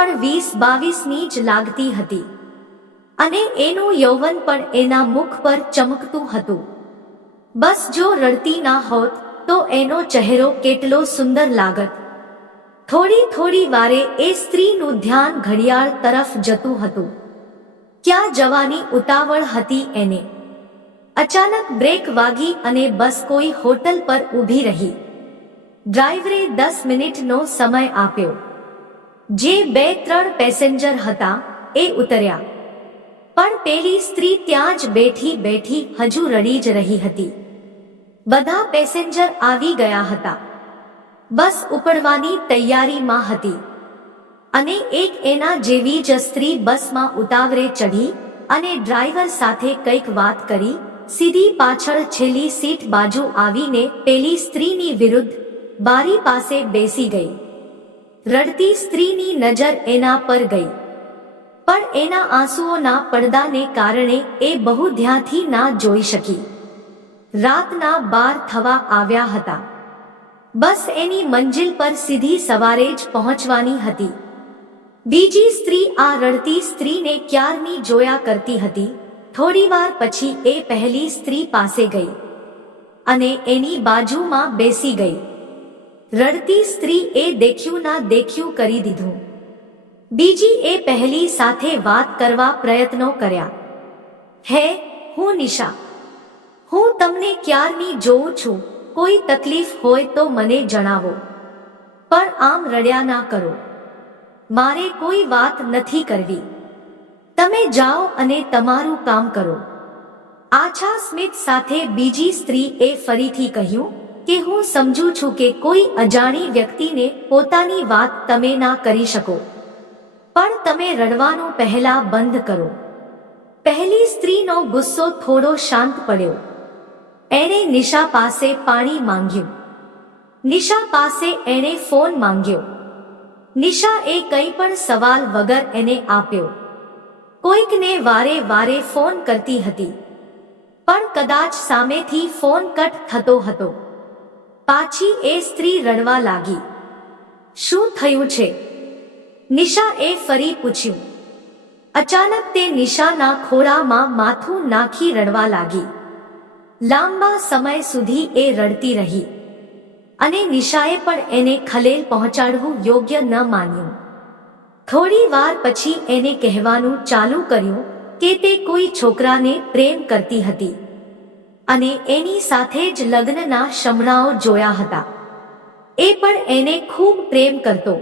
પણ વીસ બાવીસની જ લાગતી હતી. અને એનું યૌવન પણ એના મુખ પર ચમકતું હતું. બસ જો રડતી ના હોત, તો એનો ચહેરો કેટલો સુંદર લાગત. થોડી થોડી વારે એ સ્ત્રીનું ધ્યાન ઘડિયાળ તરફ જતું હતું. ક્યાં જવાની ઉતાવળ હતી એને? અચાનક બ્રેક વાગી અને બસ કોઈ હોટલ પર ઊભી રહી. ડ્રાઈવરે દસ મિનિટનો સમય આપ્યો. જે બે ત્રણ પેસેન્જર હતા, એ ઉતર્યા. પણ પેલી સ્ત્રી ત્યાં જ બેઠી બેઠી હજુ રડી જ રહી હતી. બધા પેસેન્જર આવી ગયા હતા. બસ ઉપડવાની તૈયારીમાં હતી. અને એક એના જેવી જ સ્ત્રી બસમાં ઉતાવળે ચઢી અને ડ્રાઈવર સાથે કંઈક વાત કરી, સીધી પાછળ છેલ્લી સીટ બાજુ આવીને પેલી સ્ત્રીની વિરુદ્ધ બારી પાસે બેસી ગઈ. રડતી સ્ત્રીની નજર એના પર ગઈ. પણ એના આંસુઓના પડદાને કારણે એ બહુ ધ્યાનથી ના જોઈ શકી. રાતના બાર થવા આવ્યા હતા. બસ એની મંજિલ પર સીધી સવારે જ પહોંચવાની હતી. બીજી સ્ત્રી આ રડતી સ્ત્રીને ક્યારની જોયા કરતી હતી? થોડીવાર પછી એ પહેલી સ્ત્રી પાસે ગઈ. અને એની બાજુમાં બેસી ગઈ. રડતી સ્ત્રી એ દેખ્યું ના દેખ્યું કરી દીધું. બીજી એ પહેલી સાથે વાત કરવા પ્રયત્નો કર્યા. હે, હું નિશા. હું તમને ક્યારની જોઉં છું, કોઈ તકલીફ હોય તો મને જણાવો. પણ આમ રડ્યા ના કરો. મારે કોઈ વાત નથી કરવી. તમે જાઓ અને તમારું કામ કરો. આછા સ્મિત સાથે બીજી સ્ત્રી એ ફરીથી કહ્યું કે હું સમજુ છું કે કોઈ અજાણી વ્યક્તિને પોતાની વાત તમે ના કરી શકો. પણ તમે રડવાનું પહેલા બંધ કરો. પહેલી સ્ત્રીનો ગુસ્સો થોડો શાંત પડ્યો. એણે નિશા પાસે પાણી માંગ્યું. નિશા પાસે એણે ફોન માંગ્યો. નિશા એ કંઈ પણ સવાલ વગર એને આપ્યો. કોઈકને વારે વારે ફોન કરતી હતી. પણ કદાચ સામેથી ફોન કટ થતો હતો. પાછી એ સ્ત્રી રડવા લાગી. શું થયું છે? નિશા એ ફરી પૂછ્યું. અચાનક તે નિશાના ખોળામાં માથું નાખી રડવા લાગી. લાંબા સમય સુધી એ રડતી રહી. અને નિશાએ પણ એને ખલેલ પહોંચાડવું યોગ્ય ન માન્યું. થોડી વાર પછી એને કહેવાનું ચાલુ કર્યું કે તે કોઈ છોકરાને પ્રેમ કરતી હતી. અને એની સાથે જ લગ્નના શમણાઓ જોયા હતા. એ પણ એને ખૂબ પ્રેમ કરતો.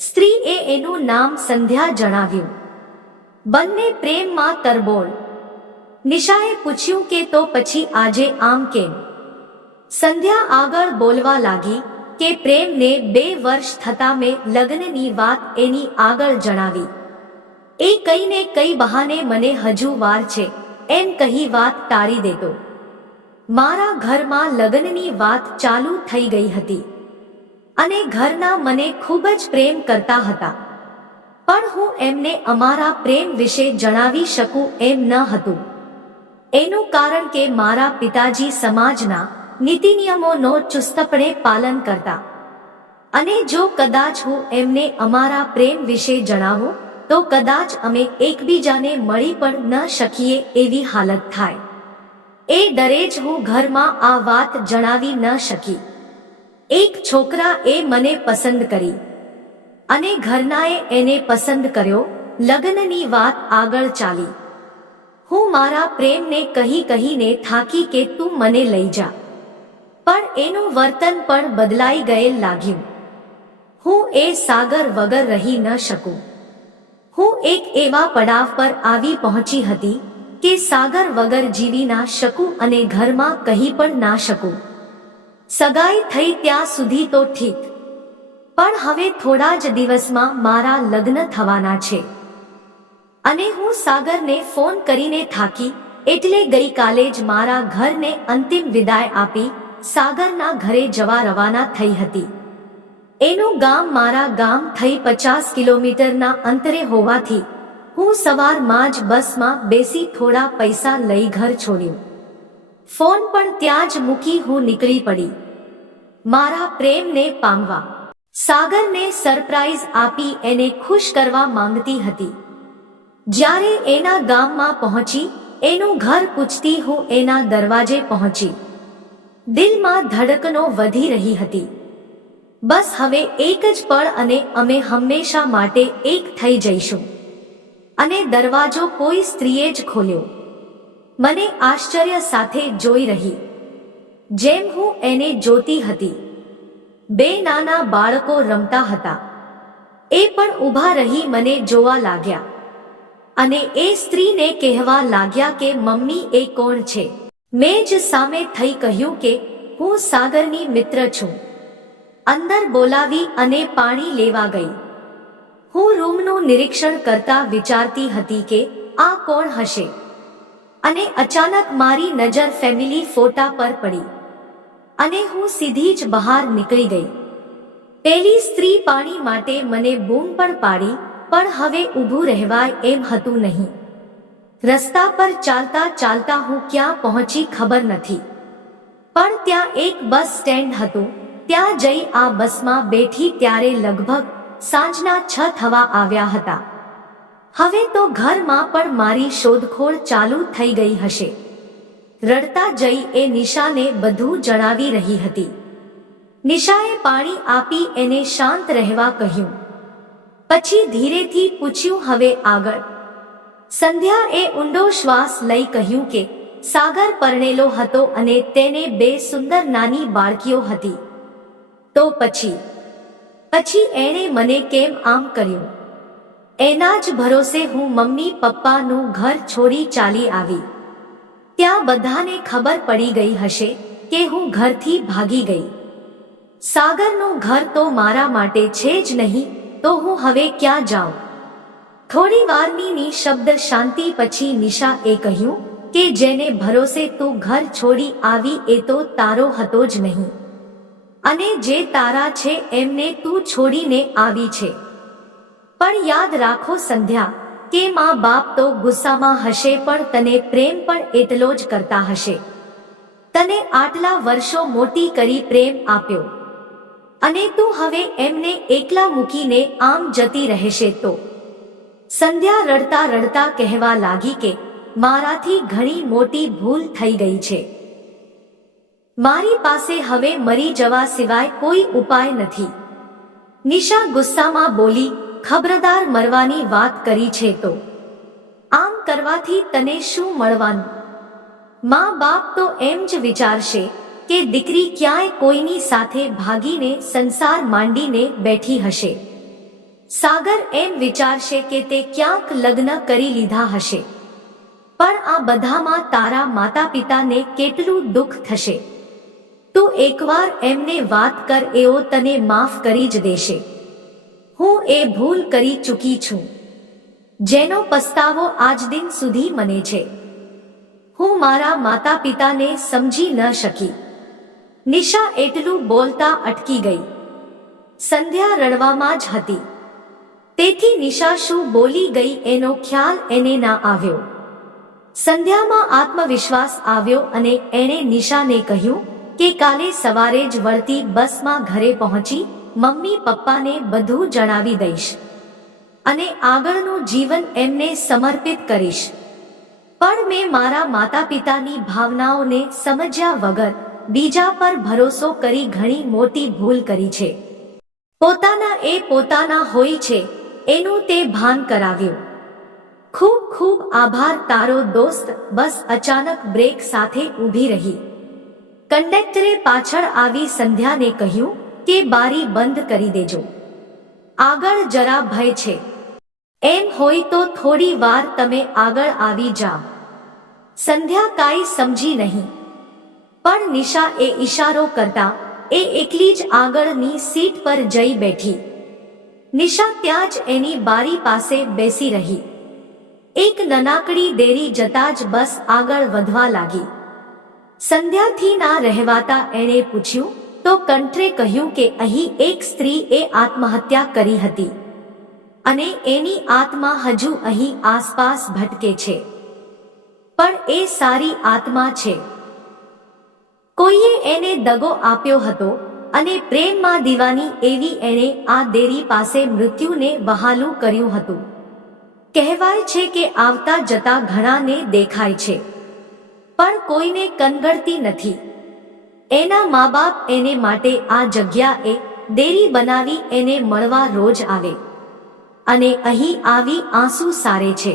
સ્ત્રીએ એનું નામ સંધ્યા જણાવ્યું. બંને પ્રેમમાં તરબોળ. નિશાએ પૂછ્યું કે તો પછી આજે આમ કેમ? સંધ્યા આગળ બોલવા લાગી કે પ્રેમને બે વર્ષ થતા મેં લગ્નની વાત એની આગળ જણાવી. એ કઈને કઈ બહાને મને હજુ વાર છે. એમ કહી વાત ટાળી દેતો. મારા ઘરમાં લગ્નની વાત ચાલુ થઈ ગઈ હતી. અને ઘરના મને ખૂબ જ પ્રેમ કરતા હતા. પણ હું એમને અમારા પ્રેમ વિશે જણાવી શકું એમ ન હતું. એનું કારણ કે મારા પિતાજી સમાજના નીતિ નિયમોનો ચુસ્તપણે પાલન કરતા. અને જો કદાચ હું એમને અમારા પ્રેમ વિશે જણાવું, તો કદાચ અમે એકબીજાને મળી પણ ન શકીએ એવી હાલત થાય. એ ડરે જ હું ઘરમાં આ વાત જણાવી ન શકી. એક છોકરા એ મને પસંદ કરી. અને ઘરનાએ એને પસંદ કર્યો, લગ્નની વાત આગળ ચાલી. હું મારા પ્રેમને કહી કહીને થાકી કે તું મને લઈ જા. પણ એનું વર્તન પણ બદલાઈ ગયેલ લાગ્યું. હું એ સાગર વગર રહી ન શકું. હું એક એવા પડાવ પર આવી પહોંચી હતી કે સાગર વગર જીવી ના શકું અને ઘરમાં કહી પણ ના શકું. સગાઈ થઈ ત્યાં સુધી તો ઠીક. પણ હવે થોડા જ દિવસમાં મારા લગ્ન થવાના છે. અને હું સાગરને ફોન કરીને થાકી, એટલે ગઈકાલે જ મારા ઘરને અંતિમ વિદાય આપી, સાગરના ઘરે જવા રવાના થઈ હતી. એનું ગામ મારા ગામ થઈ પચાસ કિલોમીટરના અંતરે હોવાથી હું સવારમાં જ બસમાં બેસી થોડા પૈસા લઈ ઘર છોડ્યું. ફોન પણ ત્યાં જ મૂકી હું નીકળી પડી. મારા પ્રેમને પામવા. સાગરને સરપ્રાઈઝ આપી એને ખુશ કરવા માંગતી હતી. જ્યારે એના ગામમાં પહોંચી, એનું ઘર પૂછતી હું એના દરવાજે પહોંચી. દિલમાં ધડકનો વધી રહી હતી. બસ હવે એક જ પળ અને અમે હંમેશા માટે એક થઈ જઈશું. અને દરવાજો કોઈ સ્ત્રીએ જ ખોલ્યો. મને આશ્ચર્ય સાથે જોઈ રહી. જેમ હું એને જોતી હતી. બે નાના બાળકો રમતા હતા. એ પણ ઊભા રહી મને જોવા લાગ્યા. અને એ સ્ત્રીને કહેવા લાગ્યા કે, મમ્મી, એ કોણ છે? મેં જ સામે થઈ કહ્યું કે, હું સાગરની મિત્ર છું. અંદર બોલાવી અને પાણી લેવા ગઈ. હું રૂમનું નિરીક્ષણ કરતા વિચારતી હતી કે આ કોણ હશે? અને અચાનક મારી નજર ફેમિલી ફોટા પર પડી. અને હું સીધી જ બહાર નીકળી ગઈ. પેલી સ્ત્રી પાણી માટે મને બૂમ પણ પાડી, પણ હવે ઊભું રહેવાય એમ હતું નહીં. રસ્તા પર ચાલતા ચાલતા હું ક્યાં પહોંચી ખબર નથી. પણ ત્યાં એક બસ સ્ટેન્ડ હતું, ત્યાં જઈ આ બસમાં બેઠી ત્યારે લગભગ સાંજના છ થવા આવ્યા હતા. હવે તો ઘરમાં પણ મારી શોધખોળ ચાલુ થઈ ગઈ હશે. રડતા જઈ એ નિશાને બધું જણાવી રહી હતી. નિશાએ પાણી આપી એને શાંત રહેવા કહ્યું. પછી ધીરેથી પૂછ્યું, હવે આગળ? સંધ્યા એ ઊંડો શ્વાસ લઈ કહ્યું કે, સાગર પરણેલો હતો અને તેને બે સુંદર નાની બાળકીઓ હતી. તો પછી પછી એણે મને કેમ આમ કર્યું? એના જ ભરોસે હું મમ્મી પપ્પાનું ઘર છોડી ચાલી આવી. ત્યાં બધાને ખબર પડી ગઈ હશે કે હું ઘરથી ભાગી ગઈ. સાગરનું ઘર તો મારા માટે છે જ નહીં, તો હું હવે ક્યાં જાઉં? થોડી વારની શબ્દ શાંતિ પછી નિશા એ કહ્યું કે જેને ભરોસે તું ઘર છોડી આવી એ તો તારો હતો જ નહીં. અને જે તારા છે એમને તું છોડીને આવી છે. પણ યાદ રાખો સંધ્યા, કે માં બાપ તો ગુસ્સામાં હશે પણ તને પ્રેમ પણ એટલો જ કરતા હશે. તને આટલા વર્ષો મોટી કરી પ્રેમ આપ્યો. અને તું હવે એમને એકલા મૂકીને આમ જતી રહેશે તો. સંધ્યા રડતા રડતા કહેવા લાગી કે, મારાથી ઘણી મોટી ભૂલ થઈ ગઈ છે. મારી પાસે હવે મરી જવા સિવાય કોઈ ઉપાય નથી. નિશા ગુસ્સામાં બોલી, ખબરદાર મરવાની વાત કરી છે તો. આમ કરવાથી તને શું મળવાનું? મા બાપ તો એમ જ વિચારશે કે દીકરી ક્યાંય કોઈની સાથે ભાગીને સંસાર માંડીને બેઠી હશે. સાગર એમ વિચારશે કે તે ક્યાંક લગ્ન કરી લીધા હશે. પણ આ બધામાં તારા માતા પિતાને કેટલું દુઃખ થશે. તું એકવાર એમને વાત કર, એઓ તને માફ કરી જ દેશે. હું એ ભૂલ કરી ચૂકી છું. જેનો પસ્તાવો આજ દિન સુધી મને છે. હું મારા માતા પિતાને સમજી ન શકી. નિશા એટલું બોલતા અટકી ગઈ. સંધ્યા રડવામાં જ હતી. તેથી નિશા શું બોલી ગઈ એનો ખ્યાલ એને ના આવ્યો. સંધ્યામાં આત્મવિશ્વાસ આવ્યો અને એણે નિશાને કહ્યું કે કાલે સવારે જ વળતી બસમાં ઘરે પહોંચી મમ્મી પપ્પાને બધું જણાવી દઈશ અને આગળનું જીવન એમને સમર્પિત કરીશ. પણ મેં મારા માતા પિતાની ભાવનાઓને સમજ્યા વગર બીજા પર ભરોસો કરી ઘણી મોટી ભૂલ કરી છે. પોતાના એ પોતાના હોય છે, એનું તે ભાન કરાવ્યું. ખૂબ ખૂબ આભાર તારો દોસ્ત બસ અચાનક બ્રેક સાથે ઊભી રહી. કંડક્ટરે પાછળ આવી સંધ્યાને કહ્યું કે બારી બંધ કરી દેજો. આગળ જરા ભય છે. એમ હોય તો થોડી વાર તમે આગળ આવી જાઓ. સંધ્યા કાંઈ સમજી નહીં. પણ નિશા એ ઈશારો કરતા એ એકલી જ આગળની સીટ પર જઈ બેઠી. નિશા ત્યાં જ એની બારી પાસે બેસી રહી. એક નાનકડી દેરી જતા જ બસ આગળ વધવા લાગી. સંધ્યાથી ના રહેવાતા એણે પૂછ્યું, તો કંઠરે કહ્યું કે અહીં એક સ્ત્રી એ આત્મહત્યા કરી હતી અને એની આત્મા હજુ અહીં આસપાસ ભટકે છે. પણ એ સારી આત્મા છે. કોઈએ એને દગો આપ્યો હતો અને પ્રેમમાં દીવાની એવી એણે આ દેરી પાસે મૃત્યુને બહાલું કર્યું હતું. કહેવાય છે કે આવતા જતા ઘણાને દેખાય છે. પણ કોઈને કનગળતી નથી. એના મા બાપ એને માટે આ જગ્યાએ દેરી બનાવી એને મળવા રોજ આવે. અને અહીં આવી આંસુ સારે છે.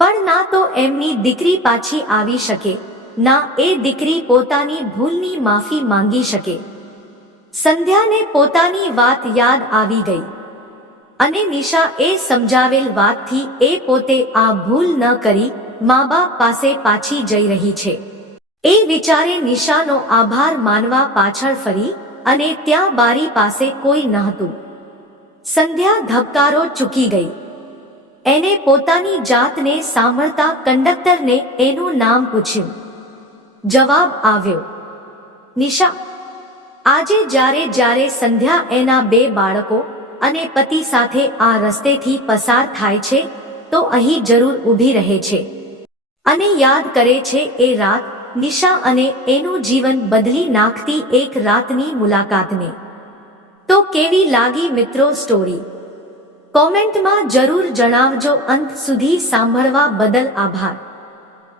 પણ ના તો એમની દીકરી પાછી આવી શકે. ના, એ દીકરી પોતાની ભૂલની માફી માંગી શકે. સંધ્યાને પોતાની વાત યાદ આવી ગઈ. અને નિશા એ સમજાવેલ વાતથી એ પોતે આ ભૂલ ન કરી મા બાપ પાસે પાછી જઈ રહી છે. એ વિચારે નિશાનો આભાર માનવા પાછળ ફરી અને ત્યાં બારી પાસે કોઈ નહોતું. સંધ્યા ધબકારો ચૂકી ગઈ. એને પોતાની જાતને સાંભળતા કંડક્ટરને એનું નામ પૂછ્યું. જવાબ આવ્યો. નિશા, આજે જ્યારે જ્યારે સંધ્યા એના બે બાળકો અને પતિ સાથે આ રસ્તેથી પસાર થાય છે, તો અહીં જરૂર ઊભી રહે છે. અને યાદ કરે છે એ રાત, નિશા અને એનું જીવન બદલી નાખતી એક રાતની મુલાકાતને. તો કેવી લાગી મિત્રો સ્ટોરી કોમેન્ટમાં જરૂર જણાવજો. અંત સુધી સાંભળવા બદલ આભાર.